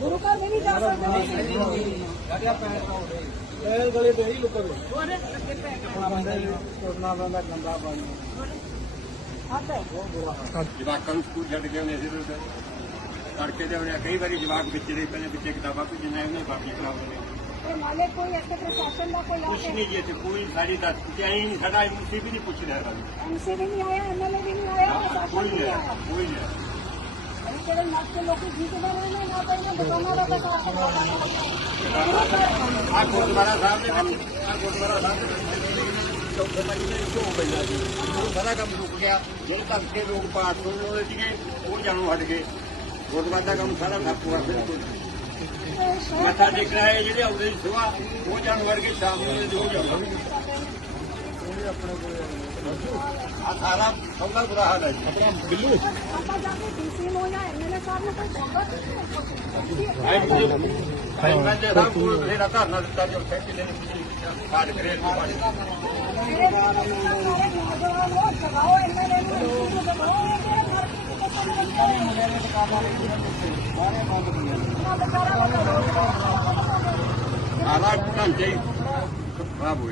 ਗੁਰੂ ਘਰ ਵੀ ਨਹੀਂ ਜਾ ਸਕਦੇ ਸਾਡਿਆ ਪੈਰ ਤਾਂ ਹੋਵੇ ਇਹ ਗਲੇ ਤੇ ਹੀ ਲੁਕੋ ਆਪਣਾ ਬੰਦੇ ਤੁਰਨਾ ਬੰਦਾ ਗੰਦਾ ਪਾਣੀ ਜਵਾਕਾਂ ਨੂੰ ਸਕੂਲ ਛੱਡ ਕੇ ਆਉਂਦੇ ਸੀ ਤੇ ਤੜਕੇ ਦੇ ਆਉਣੇ ਕਈ ਵਾਰੀ ਜਵਾਕ ਵਿੱਚ ਦੇ ਪਹਿਲੇ ਵਿੱਚੇ ਕਿਤਾਬਾਂ ਭੇਜਣਾ ਉਹਨੇ ਬਾਕੀ ਖਰਾਬ ਹੋ ਗਏ। ਤੇ ਨਾਲੇ ਕੋਈ ਇੱਥੇ ਪ੍ਰਸ਼ਾਸਨ ਦਾ ਕੋਈ ਕੁਛ ਨਹੀਂ ਜੀ ਇੱਥੇ ਕੋਈ ਸਾਡੀ ਦੱਸ ਕਿ ਆਈ ਨਹੀਂ ਸਾਡਾ ਐਮਸੀ ਵੀ ਨਹੀਂ ਪੁੱਛ ਰਿਹਾ ਸਾਨੂੰ। ਐਮਸੀ ਵੀ ਨਹੀਂ ਆਇਆ ਐਮਐਲਏ ਵੀ ਜਿਹੜੇ ਆਇਆ ਨੱਕ ਦੇ ਲੋਕੀ ਜੀਤਦੇ ਰਹੇ ਨੇ ਨਾ ਪਹਿਲਾਂ ਦੁਕਾਨਾਂ ਦਾ ਪ੍ਰਸ਼ਾਸਨ ਆਹ ਗੁਰਦੁਆਰਾ ਸਾਹਿਬ ਦੇ ਵਿੱਚ ਆਹ ਗੁਰਦੁਆਰਾ ਸਾਹਿਬ ਦੇ ਵਿੱਚ ਚੌਥੇ ਮਹੀਨੇ ਵਿੱਚ ਹੋ ਜੀ ਉਹ ਸਾਰਾ ਕੰਮ ਰੁਕ ਗਿਆ। ਜਿਹੜੇ ਤੱਕੇ ਲੋਕ ਪਾਠ ਸੁਣਨ ਵਾਲੇ ਸੀਗੇ, ਉਹ ਜਾਣੋਂ ਹਟ ਗਏ। ਗੁਰਦੁਆਰਾ ਦਾ ਕੰਮ ਸਾਰਾ ਠੱਪ ਹੋਇਆ ਬਿਲਕੁਲ ਮੱਥਾ ਟੇਕਣਾ ਹੈ ਜਿਹੜੇ ਆਉਂਦੇ ਸੀ ਉਹ ਜਾਣੋਂ ਹਟ ਗਏ, ਸ਼ਾਮ ਨੂੰ ਜੋ ਜਾਣੋਂ। ਆ ਸਾਰਾ ਸੌਦਾ ਬੁਰਾ ਹਾਲ ਹੈ ਜੀ। ਆਪਾਂ ਜਾ ਕੇ ਡੀਸੀ ਨੂੰ ਜਾਂ। ਐਮਐਲਏ ਸਾਹਿਬ ਨੂੰ ਕੋਈ ਬੋਲਦਾ ਨਹੀਂ ਆਈ ਬੰਦੇ ਸਾਹਿਬ ਕੋਲ ਮੇਰਾ ਧਰਨਾ ਦਿੱਤਾ ਜੋ ਕਿਲੇ ਨੇ ਕਾਟ ਕਰੇ ਤੋਂ ਬਾਅਦ ਮੇਰੇ ਨਾਲ ਨੌਜਵਾਨ ਹੋ ਜਗਾਓ ਐਮਐਲਏ ਨੂੰ ਨੂੰ ਜਗਾਓ ਆਲਾ ਢਾਂਚੇ ਹੀ ਖਰਾਬ ਹੋ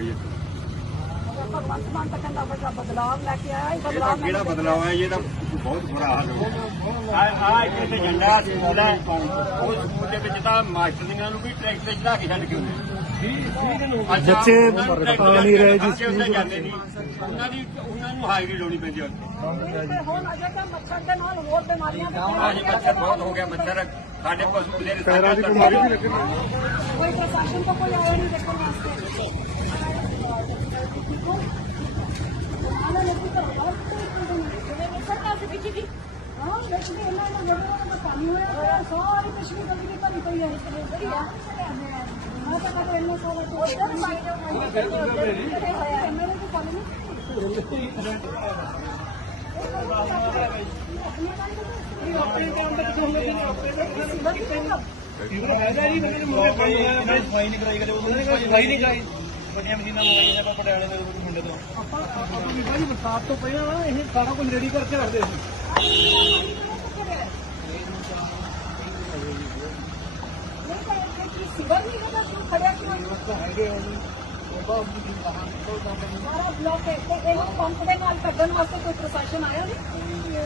ਗਏ ਮਨ ਤੱਕ ਦਾ ਵੱਡਾ ਬਦਲਾਵ ਲੈ ਕੇ ਆਇਆ ਇਹ ਬਦਲਾਵ ਕਿਹੜਾ ਬਦਲਾਅ ਹੈ ਇਹਦਾ ਬਹੁਤ ਬੁਰਾ ਹਾਲ ਹੋ ਗਿਆ। ਆ ਆ ਤੇ ਝੰਡਾ ਸਕੂਲ ਹੈ। ਉਹ ਸਕੂਲ ਦੇ ਵਿੱਚ ਤਾਂ ਮਾਸਟਰੀਆਂ ਨੂੰ ਵੀ ਟਰੈਕਟਰ ਚੜਾ ਕੇ ਛੱਡ ਕੇ ਆਉਂਦੇ ਬੱਚੇ ਪਤਾ ਨਹੀਂ ਰਹੇ ਜੀ ਸਕੂਲ ਜਾਂਦੇ ਨਹੀਂ। ਉਹਨਾਂ ਦੀ ਉਹਨਾਂ ਨੂੰ ਹਾਜ਼ਰੀ ਲਾਉਣੀ ਪੈਂਦੀ ਹੈ ਹੁਣ ਅਜੇ ਤਾਂ ਮੱਛਰ ਦੇ ਨਾਲ ਹੋਰ ਬਿਮਾਰੀਆਂ ਅੱਜ ਮੱਛਰ ਬਹੁਤ ਹੋ ਗਿਆ ਮੱਛਰ ਸਾਡੇ ਪਸ਼ੂ ਦੇ ਲੱਗੀ ਕੋਈ ਪ੍ਰਸ਼ਾਸਨ ਤੋਂ ਕੋਈ ਆਇਆ ਨਹੀਂ ਦੇਖਣ ਵਾਸਤੇ। ਸਫ਼ਾਈ ਨਹੀਂ ਕਰਾਈ ਕਦੇ। ਉਹਨਾਂ ਨੇ ਸਫ਼ਾਈ ਨਹੀਂ ਕਰਾਈ। ਵੱਡੀਆਂ ਮਸ਼ੀਨਾਂ ਮੰਗਾਈਆਂ ਨੇ ਆਪਾਂ ਪਟਿਆਲੇ ਦੇ ਮੁੰਡੇ ਤੋਂ। ਆਪਾਂ ਆਪਾਂ ਵੀ ਭਾਜੀ ਬਰਸਾਤ ਤੋਂ ਪਹਿਲਾਂ ਨਾ ਇਹ ਸਾਰਾ ਕੁਝ ਰੈਡੀ ਕਰਕੇ ਰੱਖਦੇ ਸੀ। ਸਿਵਰ ਨਹੀਂ ਹੈਗਾ ਤੂੰ ਖੜਿਆ ਕਿਉਂ ਹੈਗੇ ਆ ਜੀ ਸਾਰਾ ਬਲੌਕ ਹੈ ਤੇ ਇਹ ਪੰਪ ਦੇ ਨਾਲ ਕੱਢਣ ਵਾਸਤੇ ਕੋਈ ਪ੍ਰਸ਼ਾਸਨ ਆਇਆ ਨਹੀਂ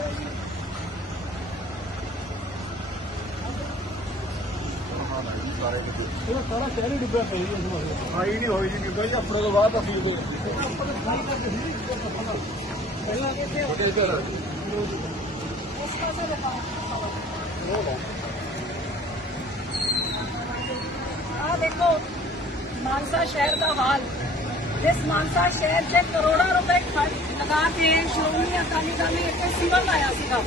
ਇਹ ਸਾਰਾ ਸ਼ਹਿਰ ਹੀ ਡੁੱਬਿਆ ਪਿਆ ਜੀ ਇਸ ਵਾਰ ਆਈ ਨਹੀਂ ਹੋਈ ਜੀ ਬਈ ਆਪਣੇ ਤੋਂ ਬਾਅਦ ਅਸੀਂ ਉਹਦੇ ਪਹਿਲਾਂ ਕਿੱਥੇ ਹੋਟਲ ਘਰ ਇਸ ਪਾਸੇ ਦਿਖਾਓ ਆ ਦੇਖੋ ਮਾਨਸਾ ਸ਼ਹਿਰ ਦਾ ਹਾਲ ਇਸ ਮਾਨਸਾ ਸ਼ਹਿਰ 'ਚ ਕਰੋੜਾਂ ਰੁਪਏ ਖਰਚ ਲਗਾ ਕੇ ਸ਼੍ਰੋਮਣੀ ਅਕਾਲੀ ਦਲ ਨੇ ਇੱਥੇ ਸਿਵਲ ਲਾਇਆ ਸੀਗਾ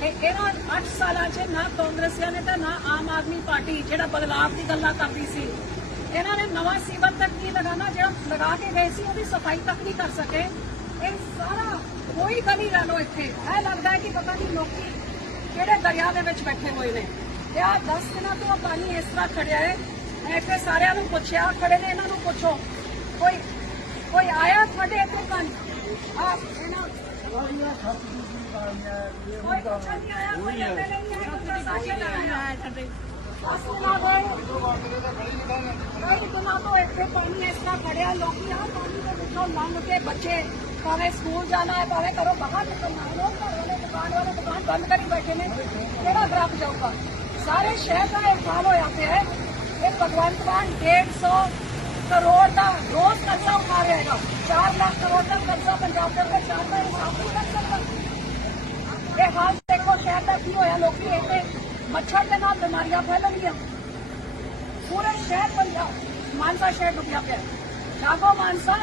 ਤੇ ਇਹਨਾਂ 8 ਸਾਲਾਂ 'ਚ ਨਾ ਕਾਂਗਰਸੀਆਂ ਨੇ ਤਾਂ ਨਾ ਆਮ ਆਦਮੀ ਪਾਰਟੀ, ਜਿਹੜਾ ਬਦਲਾਵ ਦੀ ਗੱਲਾਂ ਕਰਦੀ ਸੀ। ਇਹਨਾਂ ਨੇ ਨਵਾਂ ਸਿਵਲ ਤੱਕ ਨਹੀਂ ਲਗਾਣਾ ਜਿਹੜਾ ਲਗਾ ਕੇ ਗਏ ਸੀ, ਉਹਦੀ ਸਫ਼ਾਈ ਤੱਕ ਨਹੀਂ ਕਰ ਸਕੇ। ਇਹ ਸਾਰਾ ਕੋਈ ਗਲੀ ਲੈ ਲੋ ਇੱਥੇ। ਇਹ ਲੱਗਦਾ ਹੈ ਕਿ ਪਤਾ ਨਹੀਂ ਲੋਕੀ ਕਿਹੜੇ ਦਰਿਆ ਦੇ ਵਿੱਚ ਬੈਠੇ ਹੋਏ ਨੇ। ਤੇ ਆ 10 ਦਿਨਾਂ ਤੋਂ ਪਾਣੀ ਇਸ ਤਰ੍ਹਾਂ ਖੜਿਆ ਹੈ। ਇੱਥੇ ਸਾਰਿਆਂ ਨੂੰ ਪੁੱਛਿਆ, ਖੜੇ ਨੇ ਇਹਨਾਂ ਨੂੰ ਪੁੱਛੋ। ਕੋਈ ਕੋਈ ਆਇਆ ਤੁਹਾਡੇ ਇੱਥੇ ਪਾਣੀ ਆ ਇਹਨਾਂ ਕੋਈ ਪੁੱਛਣ ਨਹੀਂ ਆਇਆ ਕੋਈ ਐਮਐਲਏ ਨਹੀਂ ਆਇਆ ਕੋਈ ਪ੍ਰਸ਼ਾਸਨ ਨਹੀਂ ਆਇਆ ਸਾਡੇ ਅਸੀਂ ਨਾ ਗਏ ਕਈ ਦਿਨਾਂ ਤੋਂ ਇੱਥੇ ਪਾਣੀ ਇਸ ਤਰ੍ਹਾਂ ਖੜਿਆ ਲੋਕੀ ਆ ਪਾਣੀ ਦੇ ਵਿੱਚੋਂ ਲੰਘ ਕੇ ਬੱਚੇ ਭਾਵੇਂ ਸਕੂਲ ਜਾਣਾ ਹੈ ਕਰੋੜ ਦਾ ਰੋਜ਼ ਕਰਜ਼ਾ ਉਠਾ ਰਿਹਾ ਹੈਗਾ। 4 ਲੱਖ ਕਰੋੜ ਦਾ ਕਰਜ਼ਾ ਪੰਜਾਬ ਦਾ ਉੱਤੇ ਚਾਰ ਦਾ ਹਿਸਾਬ ਨਹੀਂ ਕਰ ਸਕਦਾ ਇਹ ਹਾਲ ਦੇਖੋ, ਸ਼ਹਿਰ ਦਾ ਕੀ ਹੋਇਆ? ਲੋਕੀ ਇੱਥੇ ਮੱਛਰ ਦੇ ਨਾਲ ਬਿਮਾਰੀਆਂ ਫੈਲਣਗੀਆਂ। ਪੂਰੇ ਸ਼ਹਿਰ ਪੰਜਾਬ, ਮਾਨਸਾ ਸ਼ਹਿਰ ਡੁੱਬਿਆ ਪਿਆ ਜਾਗੋ ਮਾਨਸਾ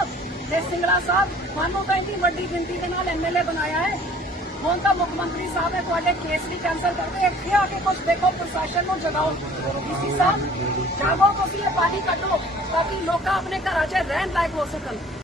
ਤੇ ਸਿੰਗਲਾ ਸਾਹਿਬ ਤੁਹਾਨੂੰ ਤਾਂ ਇੰਨੀ ਵੱਡੀ ਗਿਣਤੀ ਦੇ ਨਾਲ ਐਮਐਲਏ ਬਣਾਇਆ ਹੈ। ਹੁਣ ਤਾਂ ਮੁੱਖ ਮੰਤਰੀ ਸਾਹਿਬ ਨੇ ਤੁਹਾਡੇ ਕੇਸ ਵੀ ਕੈਂਸਲ ਕਰਦੇ ਇੱਥੇ ਆ ਕੇ ਕੁਝ ਦੇਖੋ, ਪ੍ਰਸ਼ਾਸਨ ਨੂੰ ਜਗਾਓ। ਡੀਸੀ ਸਾਹਿਬ, ਜਾਗੋ ਤੁਸੀਂ ਇਹ ਪਾਣੀ ਕੱਢੋ, ਤਾਂ ਕਿ ਲੋਕਾਂ ਆਪਣੇ ਘਰਾਂ 'ਚ ਰਹਿਣ ਲਾਇਕ ਹੋ ਸਕਣ।